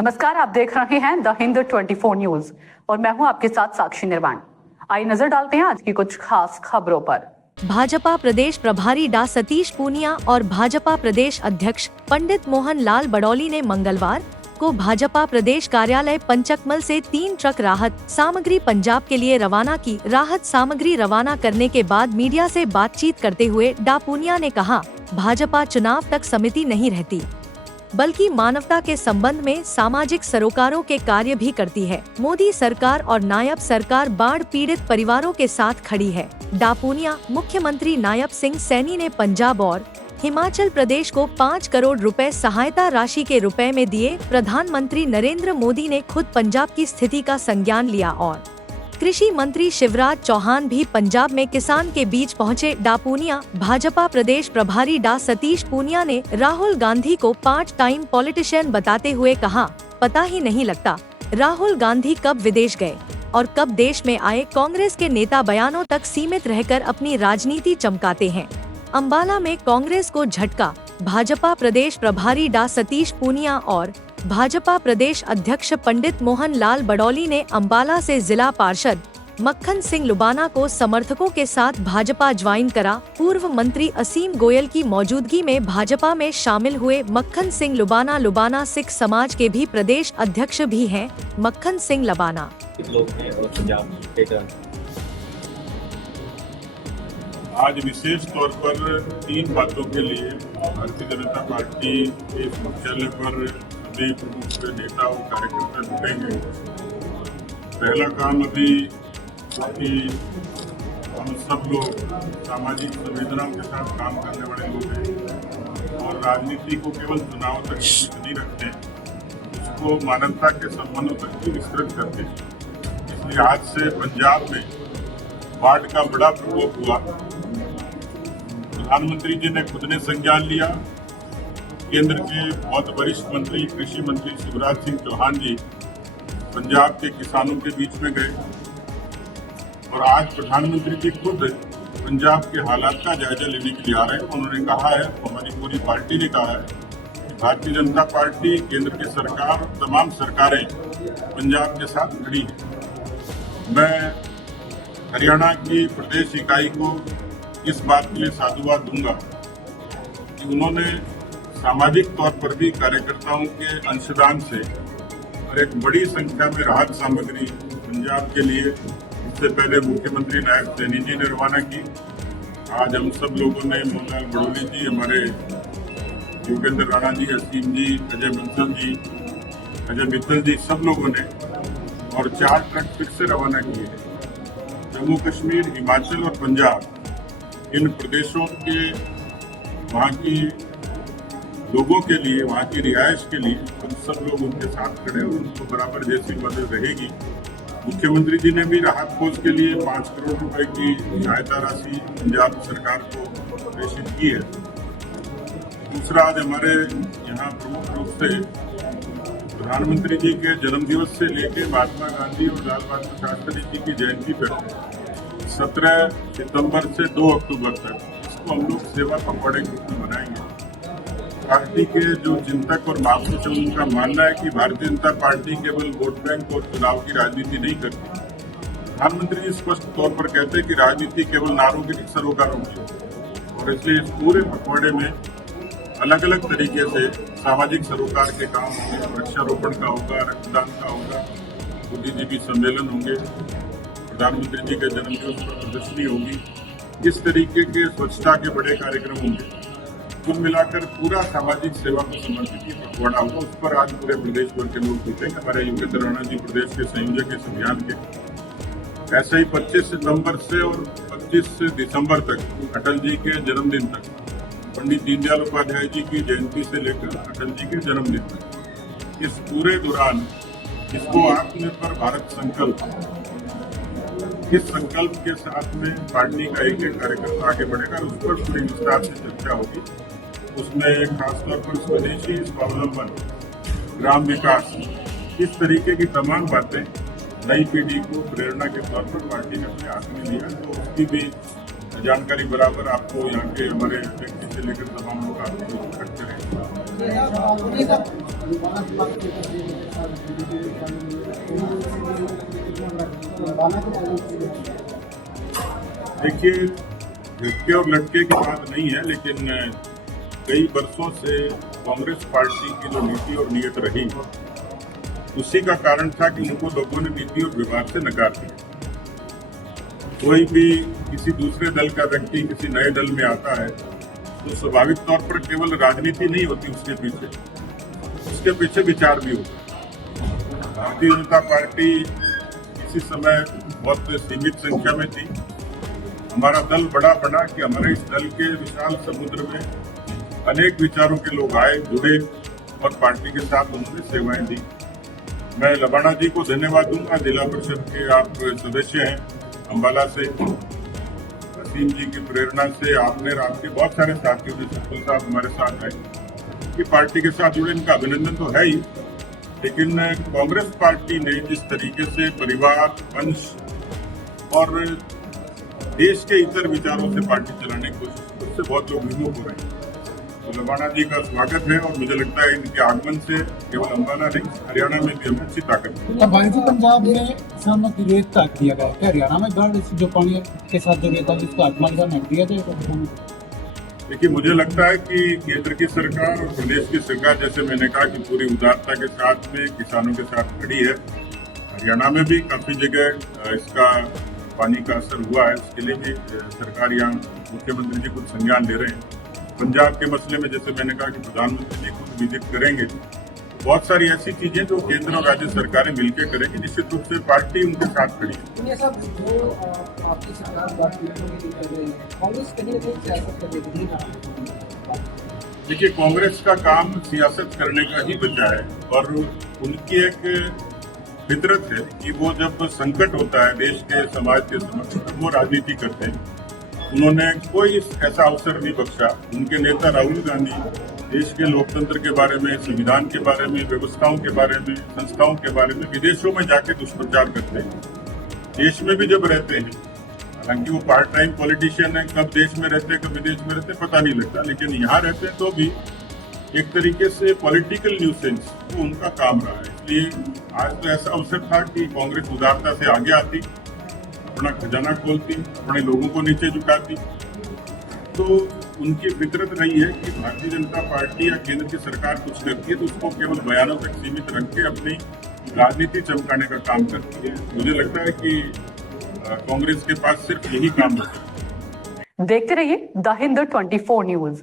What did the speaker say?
नमस्कार, आप देख रहे हैं द हिंद 24 न्यूज और मैं हूं आपके साथ साक्षी निर्वाण। आइए नजर डालते हैं आज की कुछ खास खबरों पर। भाजपा प्रदेश प्रभारी डा सतीश पूनिया और भाजपा प्रदेश अध्यक्ष पंडित मोहन लाल बड़ौली ने मंगलवार को भाजपा प्रदेश कार्यालय पंचकमल से 3 ट्रक राहत सामग्री पंजाब के लिए रवाना की। राहत सामग्री रवाना करने के बाद मीडिया से बातचीत करते हुए डा पूनिया ने कहा, भाजपा चुनाव तक समिति नहीं रहती, बल्कि मानवता के संबंध में सामाजिक सरोकारों के कार्य भी करती है। मोदी सरकार और नायब सरकार बाढ़ पीड़ित परिवारों के साथ खड़ी है। डा पूनिया मुख्यमंत्री नायब सिंह सैनी ने पंजाब और हिमाचल प्रदेश को 5 करोड़ रुपए सहायता राशि के रुपए में दिए। प्रधानमंत्री नरेंद्र मोदी ने खुद पंजाब की स्थिति का संज्ञान लिया और कृषि मंत्री शिवराज चौहान भी पंजाब में किसान के बीच पहुंचे। डा पूनिया भाजपा प्रदेश प्रभारी डा सतीश पूनिया ने राहुल गांधी को पार्ट टाइम पॉलिटिशियन बताते हुए कहा, पता ही नहीं लगता राहुल गांधी कब विदेश गए और कब देश में आए। कांग्रेस के नेता बयानों तक सीमित रहकर अपनी राजनीति चमकाते हैं। अंबाला में कांग्रेस को झटका। भाजपा प्रदेश प्रभारी डा सतीश पूनिया और भाजपा प्रदेश अध्यक्ष पंडित मोहन लाल बड़ौली ने अंबाला से जिला पार्षद मक्खन सिंह लुबाना को समर्थकों के साथ भाजपा ज्वाइन करा। पूर्व मंत्री असीम गोयल की मौजूदगी में भाजपा में शामिल हुए मक्खन सिंह लुबाना सिख समाज के भी प्रदेश अध्यक्ष भी हैं। मक्खन सिंह लुबाना आज विशेष तौर पर 3 बातों के लिए भारतीय जनता पार्टी के मुख्यालय पर सभी प्रमुख नेता और कार्यकर्ता जुटेंगे। पहला काम अभी कि हम सब लोग सामाजिक संवेदनाओं के साथ काम करने वाले लोग हैं और राजनीति को केवल चुनाव तक सीमित नहीं रखते, उसको मानवता के संबंधों तक भी विस्तृत करते हैं। इसलिए आज से पंजाब में बाढ़ का बड़ा प्रकोप हुआ। प्रधानमंत्री जी ने खुद ने संज्ञान लिया। केंद्र के बहुत वरिष्ठ मंत्री कृषि मंत्री शिवराज सिंह चौहान जी पंजाब के किसानों के बीच में गए और आज प्रधानमंत्री जी खुद पंजाब के हालात का जायजा लेने के लिए आ रहे हैं। उन्होंने कहा है, हमारी पूरी पार्टी ने कहा है कि भारतीय जनता पार्टी, केंद्र की सरकार, तमाम सरकारें पंजाब के साथ खड़ी हैं। मैं हरियाणा की प्रदेश इकाई को इस बात के लिए साधुवाद दूंगा कि उन्होंने सामाजिक तौर पर भी कार्यकर्ताओं के अंशदान से और एक बड़ी संख्या में राहत सामग्री पंजाब के लिए इससे पहले मुख्यमंत्री नायब सैनी जी ने रवाना की। आज हम सब लोगों ने मोहनलाल बड़ौली जी, हमारे योगेंद्र राणा जी, असीम जी, अजय बंसल जी, अजय मित्तल जी, सब लोगों ने और 4 ट्रक फिर से रवाना किए। जम्मू कश्मीर, हिमाचल और पंजाब, इन प्रदेशों के वहाँ की लोगों के लिए, वहाँ की रिहाइश के लिए हम सब लोग उनके साथ खड़े और उनको बराबर जैसी मदद रहेगी। मुख्यमंत्री जी ने भी राहत कोष के लिए 5 करोड़ रुपए की सहायता राशि पंजाब सरकार को प्रेषित की है। दूसरा, आज हमारे यहाँ प्रमुख रूप से प्रधानमंत्री जी के जन्मदिवस से लेकर महात्मा गांधी और लाल बहादुर शास्त्री जी की जयंती पर 17 सितंबर से 2 अक्टूबर तक इसको हम लोग सेवा पखवाड़े के रूप में मनाएंगे। पार्टी के जो चिंतक और महापुरुष हैं, उनका मानना है कि भारतीय जनता पार्टी केवल वोट बैंक और चुनाव की राजनीति नहीं करती। प्रधानमंत्री जी स्पष्ट तौर पर कहते हैं कि राजनीति केवल नारों की, सरोकारों की, और इसलिए इस पूरे पखवाड़े में अलग अलग तरीके से सामाजिक सरोकार के काम होंगे। वृक्षारोपण का होगा, रक्तदान का होगा, बुद्धिजीवी सम्मेलन होंगे, प्रधानमंत्री जी के जन्मदिवस पर प्रदर्शनी होगी। इस तरीके के स्वच्छता के बड़े कार्यक्रम होंगे। कुल मिलाकर पूरा सामाजिक सेवा को समर्पित ये पखवाड़ा होगा। उस पर आज पूरे प्रदेश भर के लोग जुटेंगे। हमारे योगेंद्र राणा जी प्रदेश के संयोजक इस अभियान के। ऐसे ही 25 सितंबर से और 25 दिसंबर तक अटल जी के जन्मदिन तक, पंडित दीनदयाल उपाध्याय जी की जयंती से लेकर अटल जी के जन्मदिन तक, इस पूरे दौरान इसको आत्मनिर्भर भारत संकल्प, इस संकल्प के साथ में पार्टी का एक कार्यकर्ता आगे बढ़ेगा और उस पर पूरी विस्तार से चर्चा होगी। उसमें खासतौर पर स्वदेशी स्वावलंबन, ग्राम विकास, इस तरीके की तमाम बातें नई पीढ़ी को प्रेरणा के तौर पर पार्टी ने अपने हाथ में लिया। तो उसकी भी जानकारी बराबर आपको यहाँ के हमारे व्यक्ति से लेकर तमाम लोग आपको करते रहेंगे। देखिए, झटके और लटके की बात नहीं है, लेकिन कई वर्षों से कांग्रेस पार्टी की जो नीति और नीयत रही, उसी का कारण था कि उनको लोगों ने नीति और व्यवहार से नकार दिया। कोई भी किसी दूसरे दल का व्यक्ति किसी नए दल में आता है तो स्वाभाविक तौर पर केवल राजनीति नहीं होती उसके पीछे विचार भी होता है। भारतीय जनता पार्टी किसी समय बहुत सीमित संख्या में थी। हमारा दल बड़ा बना कि हमारे इस दल के विशाल समुद्र में अनेक विचारों के लोग आए, जुड़े और पार्टी के साथ उन्होंने सेवाएं दी। मैं लबाना जी को धन्यवाद दूंगा, जिला परिषद के आप सदस्य हैं अम्बाला से, वसीम जी की प्रेरणा से आपने और आपके बहुत सारे साथियों ने सफल साहब हमारे साथ आए कि पार्टी के साथ जुड़े, इनका अभिनंदन तो है ही। लेकिन कांग्रेस पार्टी ने जिस तरीके से परिवार, वंश और देश के इतर विचारों से पार्टी चलाने की कोशिश की, उससे बहुत लोग विमुख हो रहे हैं। तो लबाना जी का स्वागत है और मुझे लगता है इनके आगमन से केवल अम्बाला नहीं, हरियाणा में भी हमें अच्छी ताकत है। भाई जी, पंजाब में सहमति रेत काट दिया गया है, हरियाणा में बाढ़ जो पानी के साथ जो रेत है उसको आत्मा का नट दिया जाएगा। देखिए, मुझे लगता है कि केंद्र की सरकार और प्रदेश की सरकार, जैसे मैंने कहा, कि पूरी उदारता के साथ में किसानों के साथ खड़ी है। हरियाणा में भी काफी जगह इसका पानी का असर हुआ है, उसके लिए भी सरकार यहाँ मुख्यमंत्री जी कुछ संज्ञान ले रहे हैं। पंजाब के मसले में जैसे मैंने कहा कि प्रधानमंत्री जी खुद विजिट करेंगे। बहुत सारी ऐसी चीजें जो केंद्र और राज्य सरकारें मिलकर करेंगी, निश्चित रूप से पार्टी उनके साथ खड़ी है। आपकी सरकार कांग्रेस कहीं ना कहीं सियासत कर रही है। देखिए, कांग्रेस का काम सियासत करने का ही बचा है और उनकी एक फितरत है कि वो जब संकट होता है देश के, समाज के समक्ष, तो वो राजनीति करते हैं। उन्होंने कोई ऐसा अवसर नहीं बख्शा। उनके नेता राहुल गांधी देश के लोकतंत्र के बारे में, संविधान के बारे में, व्यवस्थाओं के बारे में, संस्थाओं के बारे में विदेशों में जाके दुष्प्रचार करते हैं। देश में भी जब रहते हैं, हालांकि वो पार्ट टाइम पॉलिटिशियन है, कब देश में रहते हैं कब विदेश में रहते हैं पता नहीं लगता, लेकिन यहाँ रहते हैं तो भी एक तरीके से पॉलिटिकल न्यूसेंस वो उनका काम रहा है। इसलिए आज तो ऐसा अवसर था कि कांग्रेस उदारता से आगे आती, अपना खजाना खोलती, अपने लोगों को नीचे झुकाती। तो उनकी फितरत रही है कि भारतीय जनता पार्टी या केंद्र की सरकार कुछ करती है तो उसको केवल बयानों तक सीमित रख के अपनी राजनीति चमकाने का काम करती है। मुझे लगता है कि कांग्रेस के पास सिर्फ यही काम बचा है। देखते रहिए द हिंद 24 न्यूज।